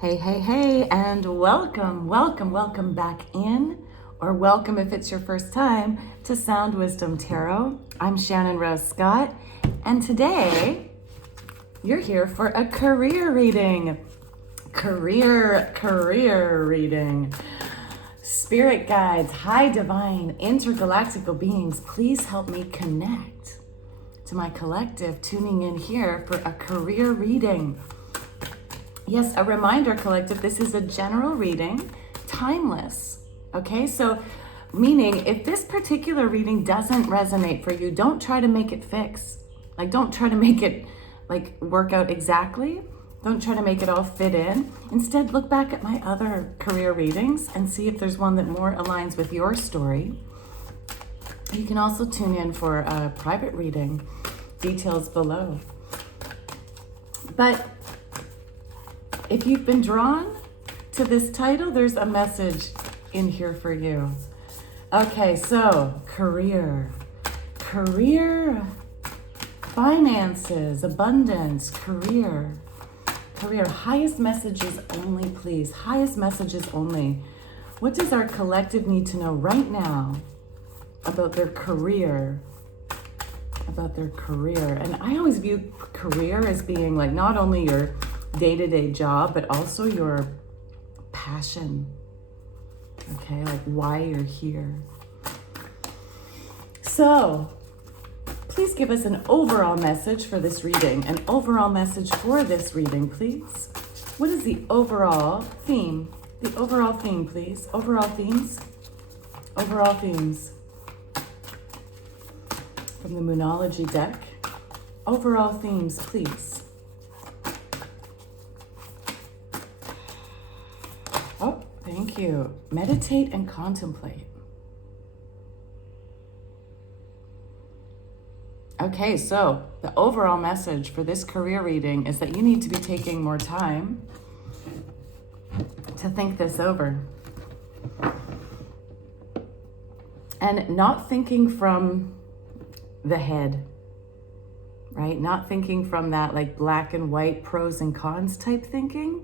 Hey, hey, hey, and welcome back in, or welcome if it's your first time, to Sound Wisdom Tarot. I'm Shannon Rose Scott, and today you're here for a career reading. Career reading. Spirit guides, high divine, intergalactical beings, please help me connect to my collective tuning in here for a career reading. Yes, a reminder, collective, this is a general reading, timeless, okay? So, meaning if this particular reading doesn't resonate for you, don't try to make it fix. Like, don't try to make it, work out exactly. Don't try to make it all fit in. Instead, look back at my other career readings and see if there's one that more aligns with your story. You can also tune in for a private reading, details below. But if you've been drawn to this title, there's a message in here for you. Okay, so career, finances, abundance, career, highest messages only, please. Highest messages only. What does our collective need to know right now about their career? And I always view career as being like not only your day-to-day job, but also your passion, okay, like why you're here. So please give us an overall message for this reading, please. What is the overall theme? Please. Overall themes from the Moonology deck. Overall themes, please. Oh, thank you. Meditate and contemplate. Okay, so the overall message for this career reading is that you need to be taking more time to think this over. And not thinking from the head, right? Not thinking from that like black and white pros and cons type thinking.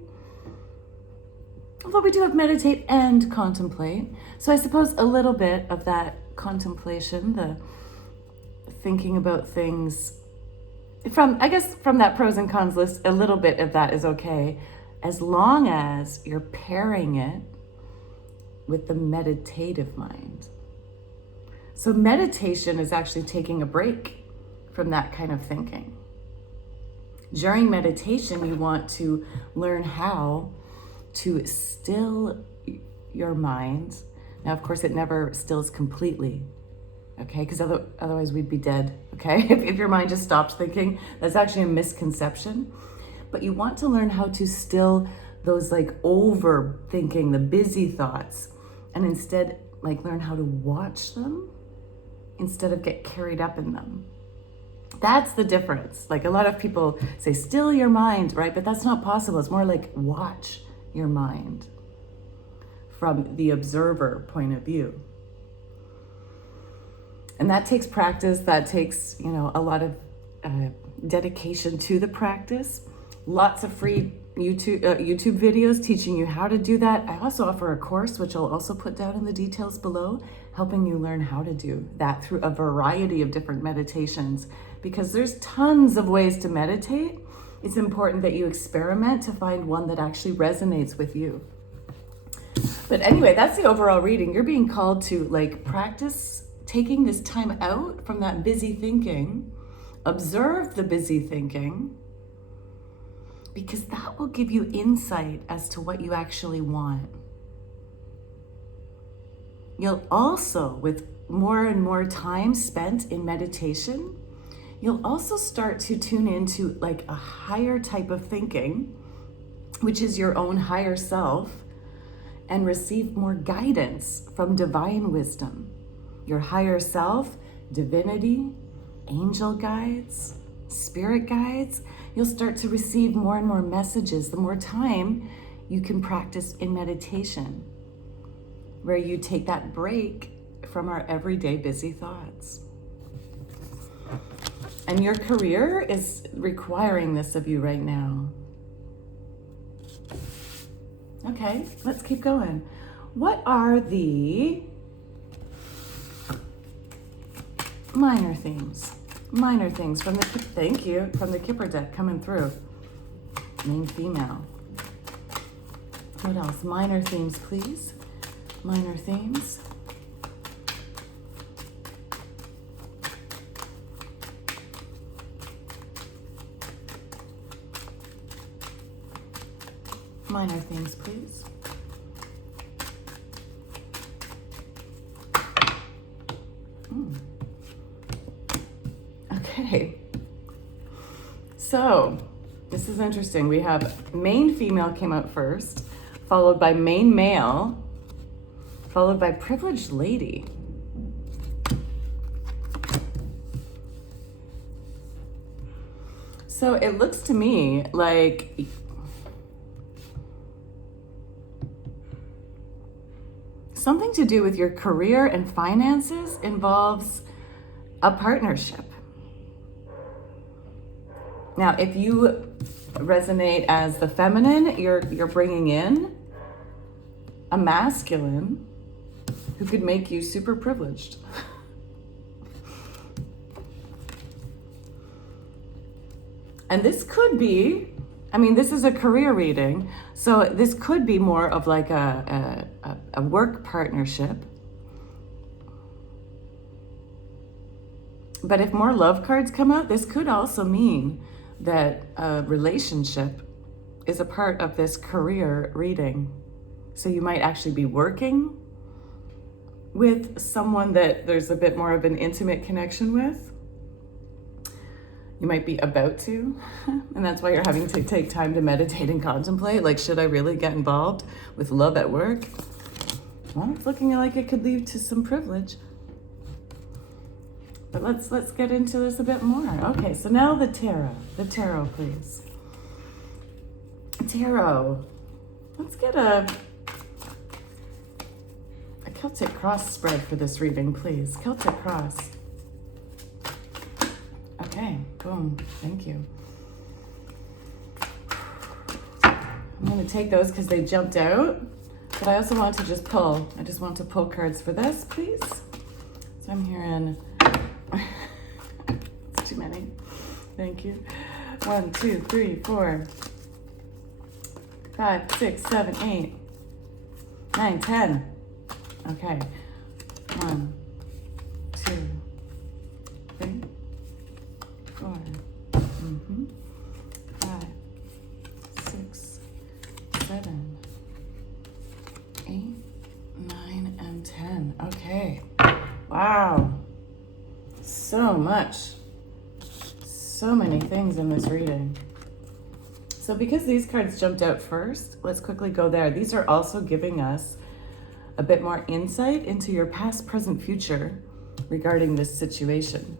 Although we do have meditate and contemplate. So I suppose a little bit of that contemplation, the thinking about things from that pros and cons list, a little bit of that is okay, as long as you're pairing it with the meditative mind. So meditation is actually taking a break from that kind of thinking. During meditation, you want to learn how to still your mind. Now, of course, it never stills completely, okay? Because otherwise we'd be dead, okay? If your mind just stops thinking, that's actually a misconception. But you want to learn how to still those like overthinking, the busy thoughts, and instead learn how to watch them instead of get carried up in them. That's the difference. Like a lot of people say, still your mind, right? But that's not possible. It's more like watch your mind from the observer point of view. And that takes practice. That takes, a lot of dedication to the practice. Lots of free YouTube videos teaching you how to do that. I also offer a course, which I'll also put down in the details below, helping you learn how to do that through a variety of different meditations, because there's tons of ways to meditate. It's important that you experiment to find one that actually resonates with you. But anyway, that's the overall reading. You're being called to practice taking this time out from that busy thinking, observe the busy thinking, because that will give you insight as to what you actually want. You'll also, with more and more time spent in meditation, you'll also start to tune into a higher type of thinking, which is your own higher self, and receive more guidance from divine wisdom. Your higher self, divinity, angel guides, spirit guides. You'll start to receive more and more messages the more time you can practice in meditation, where you take that break from our everyday busy thoughts. And your career is requiring this of you right now. Okay, let's keep going. What are the minor themes? Minor things from the, thank you, from the Kipper deck coming through. Main female. What else? Minor themes, please. Minor themes. Minor themes, please. Okay. So, this is interesting. We have main female came out first, followed by main male, followed by privileged lady. So it looks to me like something to do with your career and finances involves a partnership. Now, if you resonate as the feminine, you're bringing in a masculine who could make you super privileged. And this could be, I mean, this is a career reading, so this could be more of like a work partnership. But if more love cards come out, this could also mean that a relationship is a part of this career reading. So you might actually be working with someone that there's a bit more of an intimate connection with. You might be about to, and that's why you're having to take time to meditate and contemplate. Like, should I really get involved with love at work? Well, it's looking like it could lead to some privilege. But let's get into this a bit more. Okay, so now the tarot, please. Tarot. Let's get a Celtic cross spread for this reading, please. Celtic cross. Okay, boom, thank you. I'm gonna take those because they jumped out, but I also want to just pull. I just want to pull cards for this, please. So I'm hearing, it's too many. Thank you. 1, 2, 3, 4, 5, 6, 7, 8, 9, 10. Okay. 1, 2, 3, 4, 5, 6, 7, 8, 9, and 10. Okay. Wow. So much. So many things in this reading. So because these cards jumped out first, let's quickly go there. These are also giving us a bit more insight into your past, present, future regarding this situation.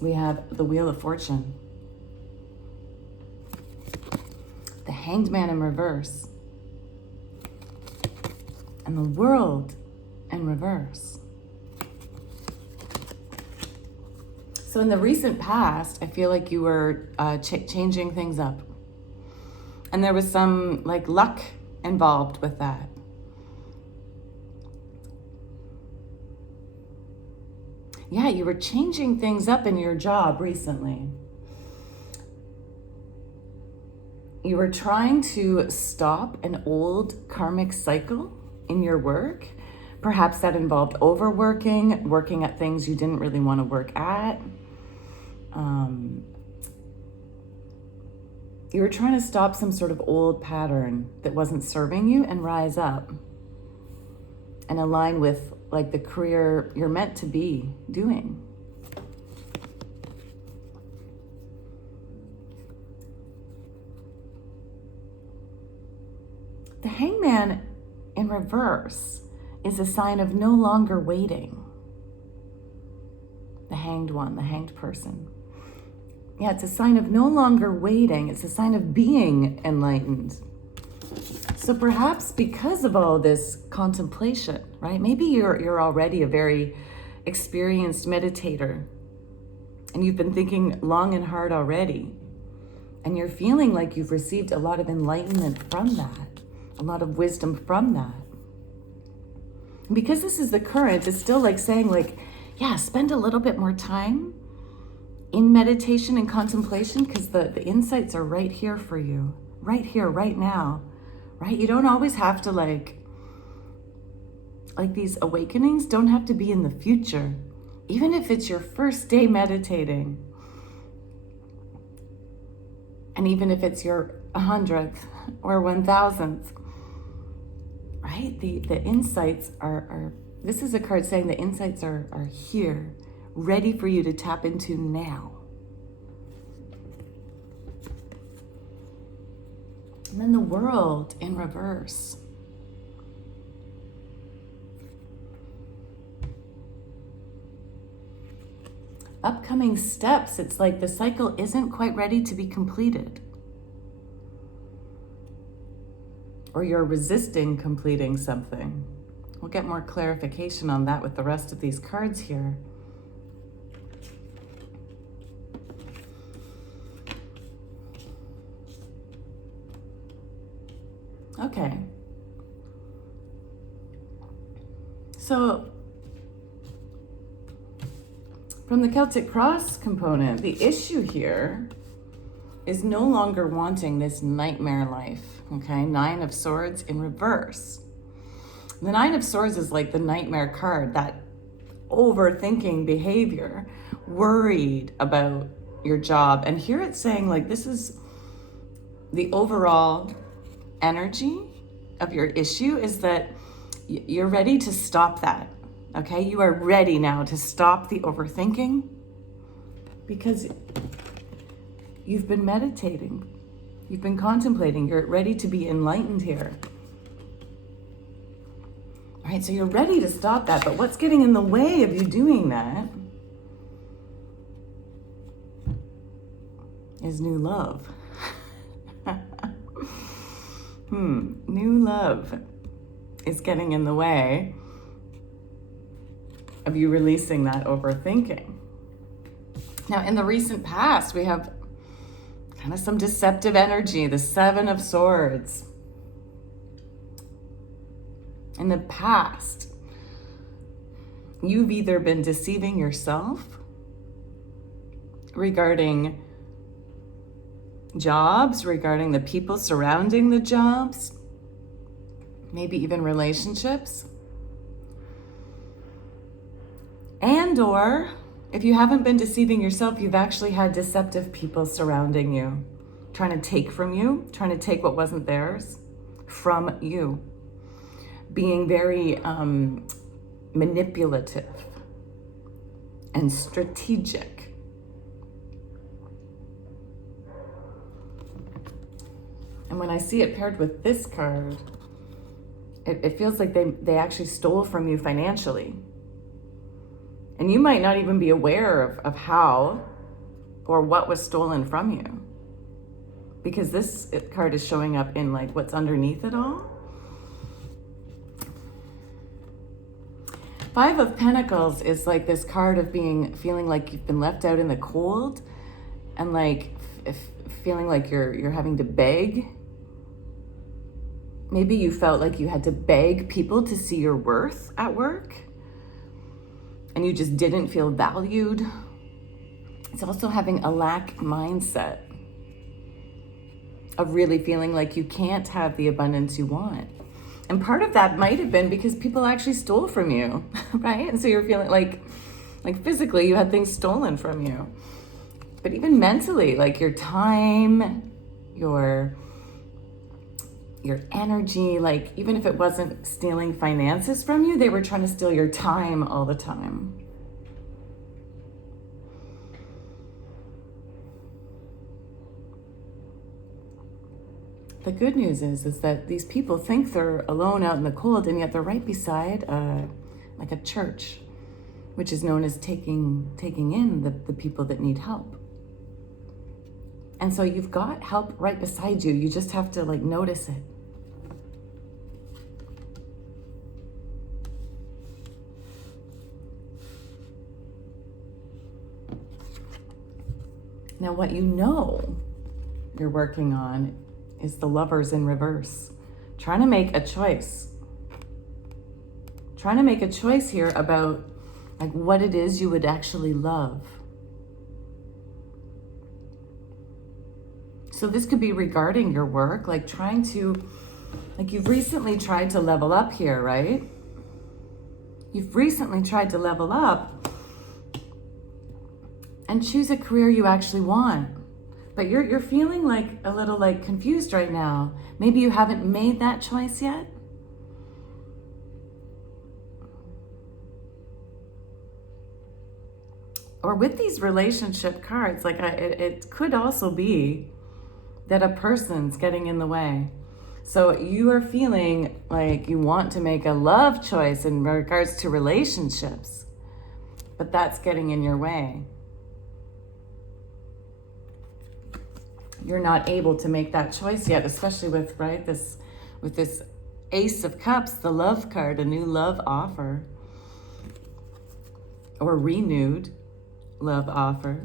We have the Wheel of Fortune, the Hanged Man in reverse, and the World in reverse. So in the recent past, I feel like you were changing things up. And there was some like luck involved with that. Yeah, you were changing things up in your job recently. You were trying to stop an old karmic cycle in your work. Perhaps that involved overworking, working at things you didn't really want to work at. You were trying to stop some sort of old pattern that wasn't serving you and rise up and align with like the career you're meant to be doing. The Hangman in reverse is a sign of no longer waiting. The hanged one, the hanged person. Yeah, it's a sign of no longer waiting. It's a sign of being enlightened. So perhaps because of all this contemplation, right? Maybe you're already a very experienced meditator and you've been thinking long and hard already. And you're feeling like you've received a lot of enlightenment from that, a lot of wisdom from that. And because this is the current, it's still like saying like, yeah, spend a little bit more time in meditation and contemplation, because the insights are right here for you, right here, right now, right? You don't always have to like these awakenings don't have to be in the future. Even if it's your first day meditating, and even if it's your 100th or 1000th, right? The insights are, this is a card saying the insights are here, ready for you to tap into now. And then the world in reverse. Upcoming steps, it's like the cycle isn't quite ready to be completed. Or you're resisting completing something. We'll get more clarification on that with the rest of these cards here. Okay. So, from the Celtic Cross component, the issue here is no longer wanting this nightmare life, okay? 9 of Swords in reverse. The 9 of Swords is like the nightmare card, that overthinking behavior, worried about your job. And here it's saying like this is the overall energy of your issue, is that you're ready to stop that. Okay, you are ready now to stop the overthinking because you've been meditating, you've been contemplating, you're ready to be enlightened here. All right, so you're ready to stop that, but what's getting in the way of you doing that is new love. New love is getting in the way of you releasing that overthinking. Now, in the recent past, we have kind of some deceptive energy, the 7 of Swords. In the past, you've either been deceiving yourself regarding jobs, regarding the people surrounding the jobs, maybe even relationships. And or if you haven't been deceiving yourself, you've actually had deceptive people surrounding you, trying to take from you, trying to take what wasn't theirs from you, being very manipulative and strategic. And when I see it paired with this card, it feels like they actually stole from you financially. And you might not even be aware of how or what was stolen from you. Because this card is showing up in like what's underneath it all. 5 of Pentacles is like this card of feeling like you've been left out in the cold, and like feeling like you're having to beg. Maybe you felt like you had to beg people to see your worth at work, and you just didn't feel valued. It's also having a lack mindset of really feeling like you can't have the abundance you want. And part of that might have been because people actually stole from you, right? And so you're feeling like physically you had things stolen from you. But even mentally, like your time, your energy, like even if it wasn't stealing finances from you, they were trying to steal your time all the time. The good news is that these people think they're alone out in the cold, and yet they're right beside like a church, which is known as taking in the people that need help. And so you've got help right beside you. You just have to like notice it. Now what you know you're working on is the Lovers in reverse. Trying to make a choice. Trying to make a choice here about like what it is you would actually love. So this could be regarding your work, like trying to, like you've recently tried to level up here, right? You've recently tried to level up and choose a career you actually want. But you're feeling like a little like confused right now. Maybe you haven't made that choice yet. Or with these relationship cards, like it could also be that a person's getting in the way. So you are feeling like you want to make a love choice in regards to relationships, but that's getting in your way. You're not able to make that choice yet, especially with, right, with this Ace of Cups, the love card, a new love offer or renewed love offer,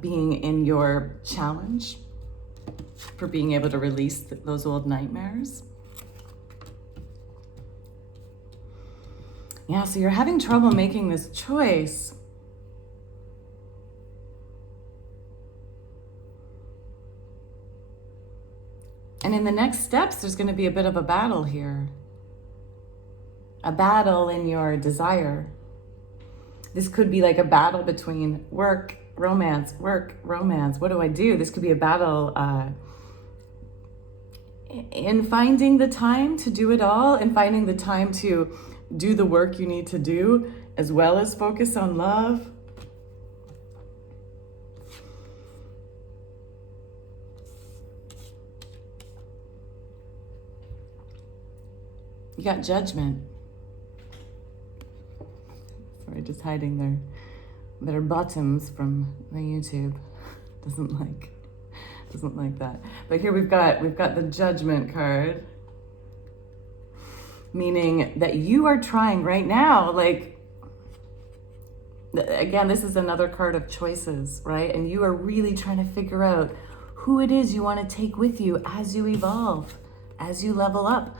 being in your challenge for being able to release those old nightmares. Yeah, so you're having trouble making this choice. And in the next steps, there's going to be a bit of a battle here. A battle in your desire. This could be like a battle between work, romance, work, romance. What do I do? This could be a battle in finding the time to do it all and finding the time to do the work you need to do, as well as focus on love. You got Judgment. Sorry, just hiding their bottoms from the YouTube. Doesn't like that. But here we've got the Judgment card, meaning that you are trying right now, like, again, this is another card of choices, right? And you are really trying to figure out who it is you want to take with you as you evolve, as you level up,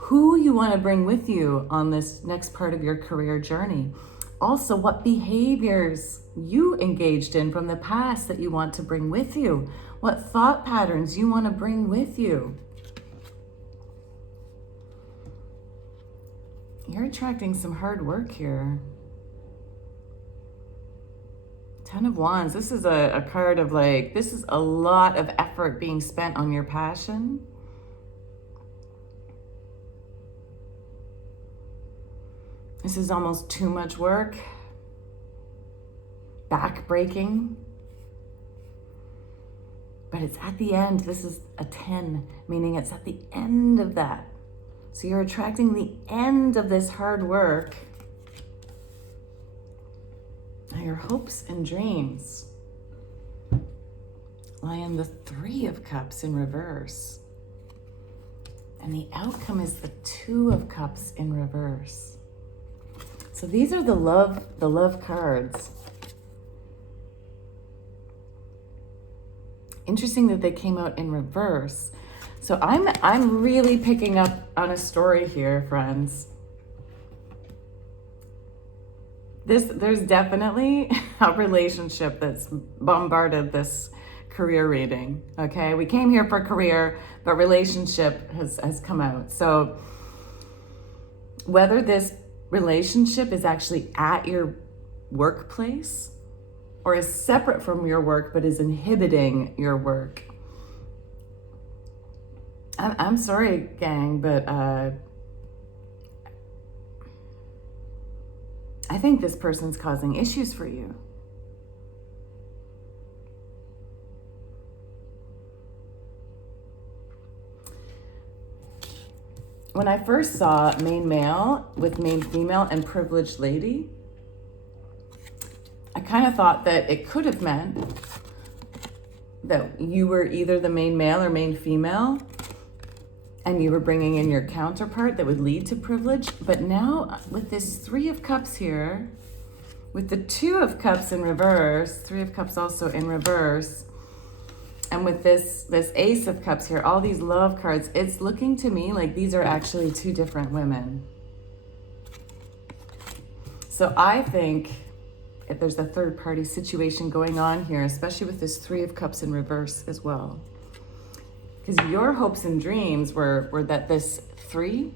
who you want to bring with you on this next part of your career journey. Also, what behaviors you engaged in from the past that you want to bring with you. What thought patterns you want to bring with you. You're attracting some hard work here. Ten of Wands. This is a card of like, this is a lot of effort being spent on your passion. This is almost too much work. Back-breaking. But it's at the end. This is a 10, meaning it's at the end of that. So you're attracting the end of this hard work. Now your hopes and dreams lie in the 3 of Cups in reverse. And the outcome is the 2 of Cups in reverse. So these are the love cards. Interesting that they came out in reverse. So I'm really picking up on a story here, friends. There's definitely a relationship that's bombarded this career reading. Okay, we came here for career, but relationship has come out. So whether this relationship is actually at your workplace or is separate from your work but is inhibiting your work. I'm sorry, gang, but I think this person's causing issues for you. When I first saw main male with main female and privileged lady, I kind of thought that it could have meant that you were either the main male or main female and you were bringing in your counterpart that would lead to privilege. But now with this 3 of Cups here, with the 2 of Cups in reverse, 3 of Cups also in reverse, And with this Ace of Cups here, all these love cards, it's looking to me like these are actually two different women. So I think if there's a third party situation going on here, especially with this Three of Cups in reverse as well. Because your hopes and dreams were that this three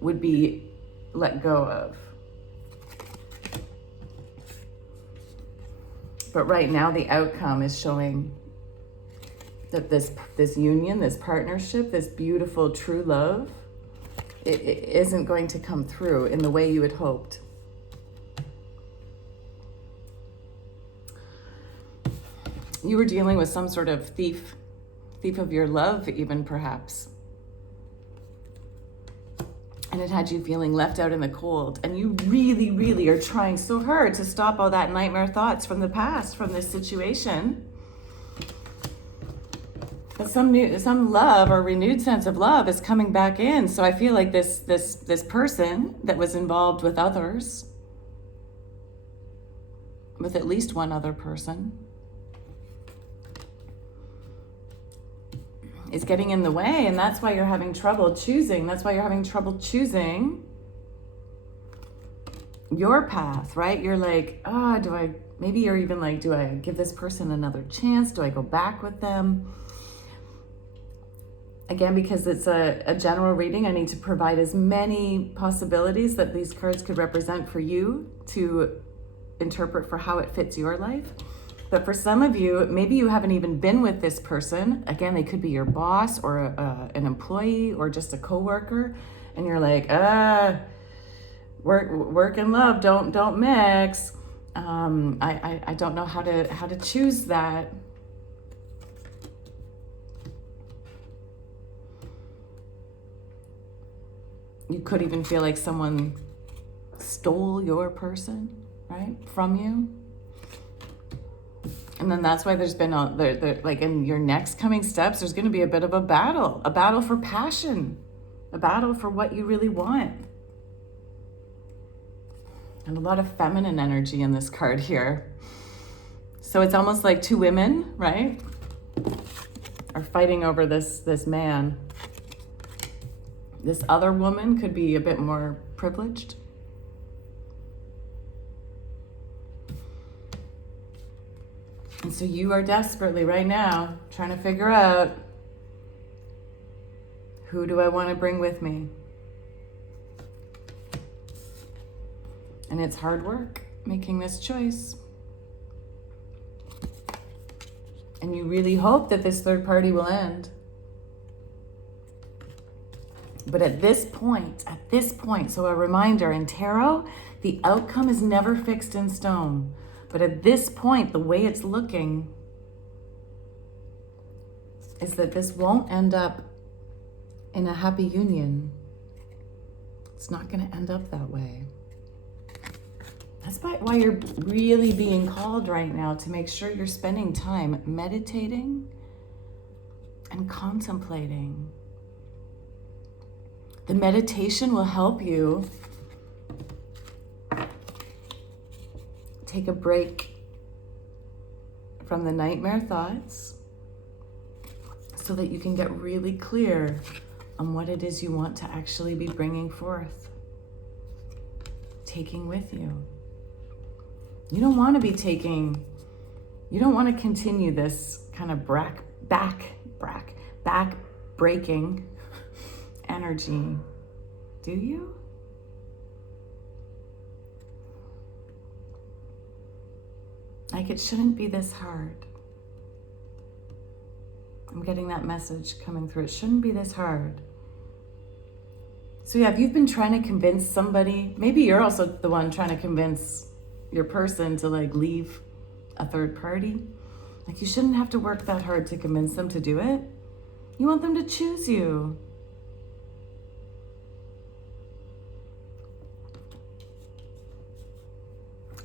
would be let go of. But right now the outcome is showing that this union, this partnership, this beautiful true love, it isn't going to come through in the way you had hoped. You were dealing with some sort of thief of your love, even perhaps. And it had you feeling left out in the cold. And you really, really are trying so hard to stop all that nightmare thoughts from the past, from this situation. But some love or renewed sense of love is coming back in. So I feel like this person that was involved with others, with at least one other person, is getting in the way, and that's why you're having trouble choosing. That's why you're having trouble choosing your path, right? You're like, oh, maybe you're even like, do I give this person another chance? Do I go back with them? Again, because it's a general reading, I need to provide as many possibilities that these cards could represent for you to interpret for how it fits your life. But for some of you, maybe you haven't even been with this person. Again, they could be your boss or an employee or just a coworker. And you're like, work and love don't mix. I don't know how to choose that. You could even feel like someone stole your person, right, from you. And then that's why there's been like in your next coming steps, there's going to be a bit of a battle for passion, a battle for what you really want. And a lot of feminine energy in this card here. So it's almost like two women, right, are fighting over this man. This other woman could be a bit more privileged. And so you are desperately right now trying to figure out, who do I want to bring with me? And it's hard work making this choice. And you really hope that this third party will end. But at this point, so a reminder, in tarot, the outcome is never fixed in stone. But at this point, the way it's looking is that this won't end up in a happy union. It's not going to end up that way. That's why you're really being called right now to make sure you're spending time meditating and contemplating. The meditation will help you take a break from the nightmare thoughts so that you can get really clear on what it is you want to actually be bringing forth, taking with you. You don't want to continue this kind of back breaking energy, do you? Like, it shouldn't be this hard. I'm getting that message coming through. It shouldn't be this hard. So yeah, if you've been trying to convince somebody, maybe you're also the one trying to convince your person to like leave a third party. Like, you shouldn't have to work that hard to convince them to do it. You want them to choose you.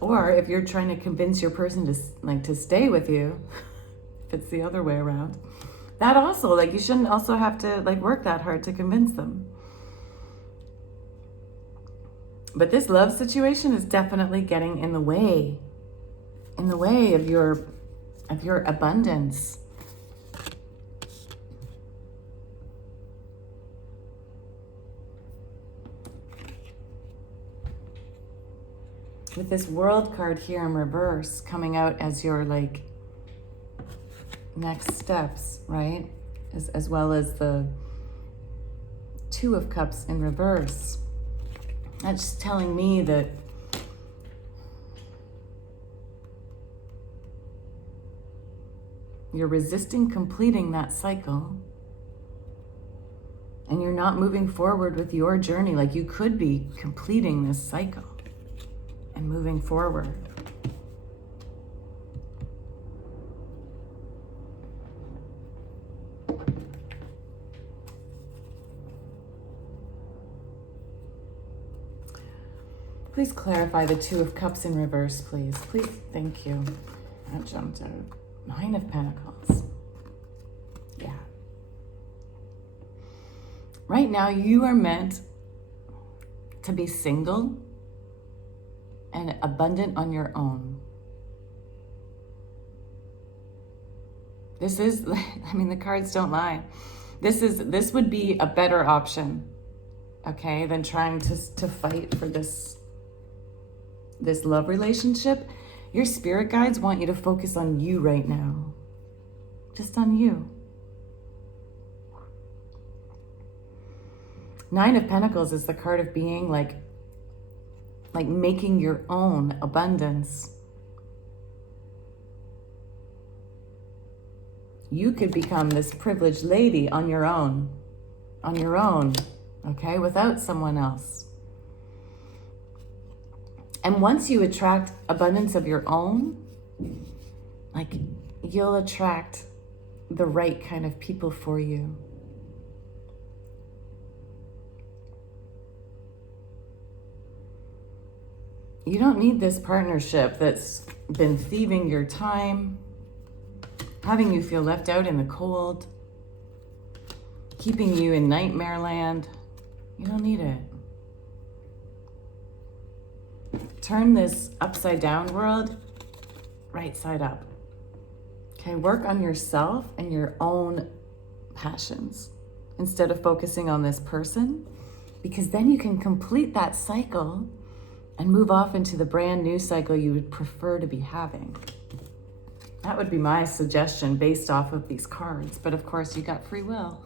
Or if you're trying to convince your person to stay with you, if it's the other way around, that also, like, you shouldn't also have to like work that hard to convince them. But this love situation is definitely getting in the way of your abundance, with this World card here in reverse coming out as your like next steps, right? As well as the Two of Cups in reverse. That's telling me that you're resisting completing that cycle and you're not moving forward with your journey. Like you could be completing this cycle and moving forward. Please clarify the Two of Cups in reverse, please. Please, thank you. That jumped out. Nine of Pentacles. Yeah. Right now, you are meant to be single and abundant on your own. This is, I mean, the cards don't lie. This would be a better option, okay, than trying to fight for this love relationship. Your spirit guides want you to focus on you right now. Just on you. Nine of Pentacles is the card of being like making your own abundance. You could become this privileged lady on your own, okay, without someone else. And once you attract abundance of your own, like you'll attract the right kind of people for you. You don't need this partnership that's been thieving your time, having you feel left out in the cold, keeping you in nightmare land. You don't need it. Turn this upside down world right side up. Okay, work on yourself and your own passions instead of focusing on this person, because then you can complete that cycle and move off into the brand new cycle you would prefer to be having. That would be my suggestion based off of these cards. But of course, you got free will.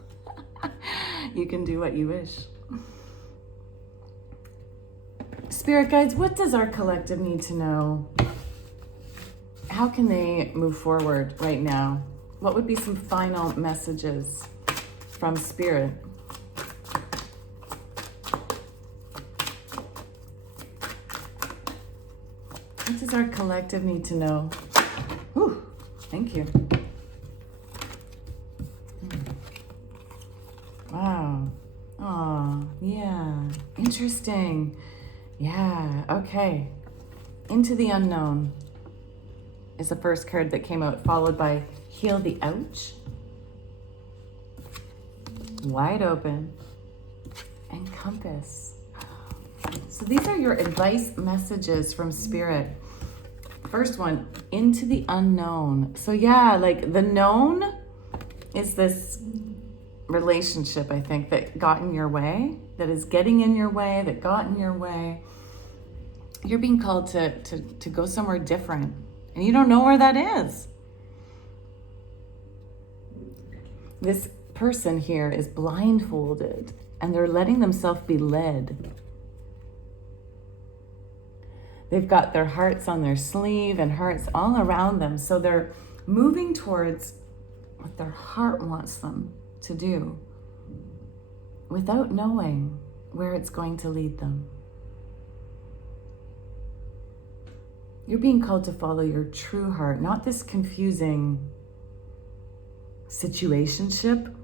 You can do what you wish. Spirit guides, what does our collective need to know? How can they move forward right now? What would be some final messages from Spirit? What does our collective need to know? Whew, thank you. Wow. Oh, yeah. Interesting. Yeah, okay. Into the Unknown is the first card that came out, followed by Heal the Ouch, Wide Open, and Compass. So these are your advice messages from Spirit. First one, into the unknown. So yeah, like the known is this relationship, I think, that got in your way, that is getting in your way, that got in your way. You're being called to go somewhere different, and you don't know where that is. This person here is blindfolded, and they're letting themselves be led. They've got their hearts on their sleeve and hearts all around them. So they're moving towards what their heart wants them to do without knowing where it's going to lead them. You're being called to follow your true heart, not this confusing situationship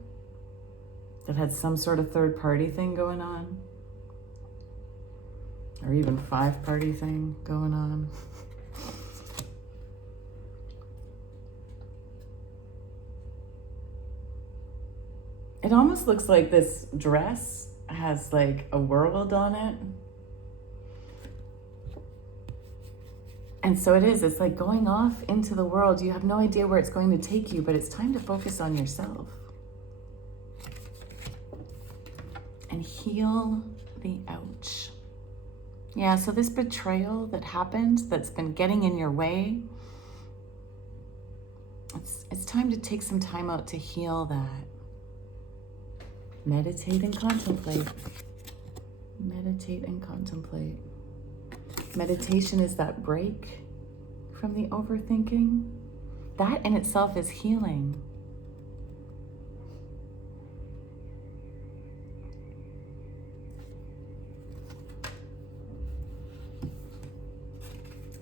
that had some sort of third party thing going on. Or even 5-party thing going on. It almost looks like this dress has like a world on it. And so it is, it's like going off into the world. You have no idea where it's going to take you, but it's time to focus on yourself. And heal the ouch. Yeah, so this betrayal that happened, that's been getting in your way, it's time to take some time out to heal that. Meditate and contemplate. Meditate and contemplate. Meditation is that break from the overthinking. That in itself is healing.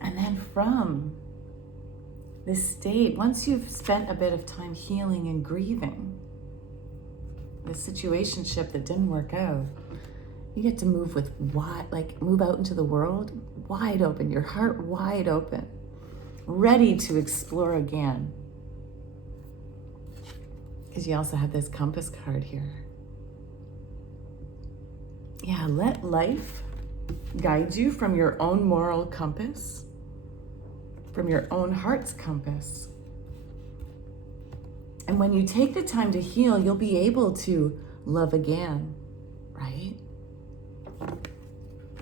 And then from this state, once you've spent a bit of time healing and grieving the situationship that didn't work out, you get to move with move out into the world wide open, your heart wide open, ready to explore again. Because you also have this compass card here. Yeah, let life guide you from your own moral compass, from your own heart's compass. And when you take the time to heal, you'll be able to love again, right?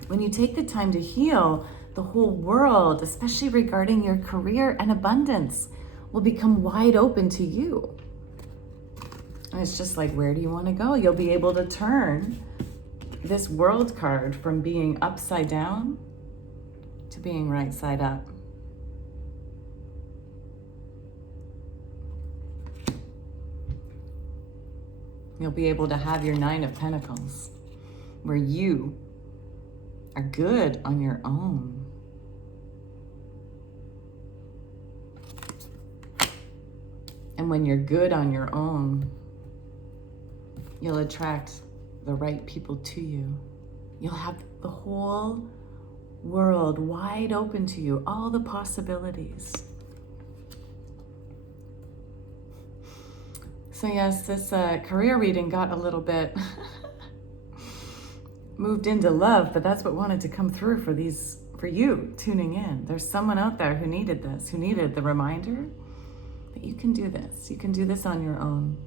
When you take the time to heal, the whole world, especially regarding your career and abundance, will become wide open to you. And it's just like, where do you want to go? You'll be able to turn this world card from being upside down to being right side up. You'll be able to have your 9 of Pentacles, where you are good on your own. And when you're good on your own, you'll attract the right people to you. You'll have the whole world wide open to you, all the possibilities. So yes, this career reading got a little bit moved into love, but that's what wanted to come through for you tuning in. There's someone out there who needed this, who needed the reminder that you can do this. You can do this on your own.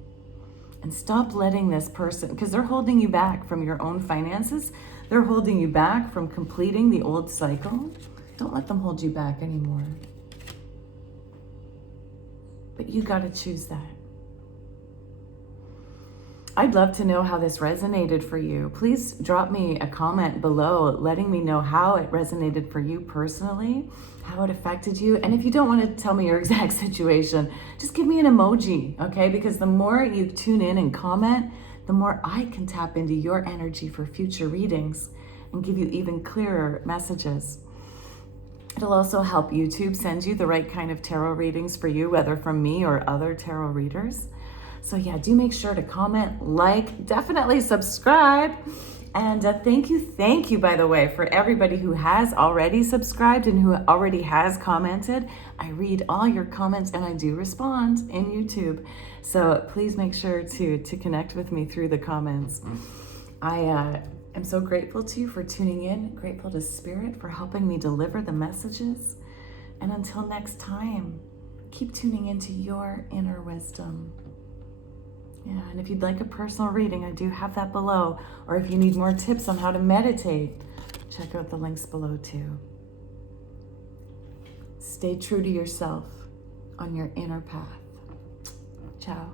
And stop letting this person, because they're holding you back from your own finances. They're holding you back from completing the old cycle. Don't let them hold you back anymore. But you got to choose that. I'd love to know how this resonated for you. Please drop me a comment below letting me know how it resonated for you personally, how it affected you. And if you don't want to tell me your exact situation, just give me an emoji, okay? Because the more you tune in and comment, the more I can tap into your energy for future readings and give you even clearer messages. It'll also help YouTube send you the right kind of tarot readings for you, whether from me or other tarot readers. So yeah, do make sure to comment, like, definitely subscribe. And thank you, by the way, for everybody who has already subscribed and who already has commented. I read all your comments and I do respond in YouTube. So please make sure to connect with me through the comments. I am so grateful to you for tuning in, grateful to Spirit for helping me deliver the messages. And until next time, keep tuning into your inner wisdom. Yeah, and if you'd like a personal reading, I do have that below. Or if you need more tips on how to meditate, check out the links below too. Stay true to yourself on your inner path. Ciao.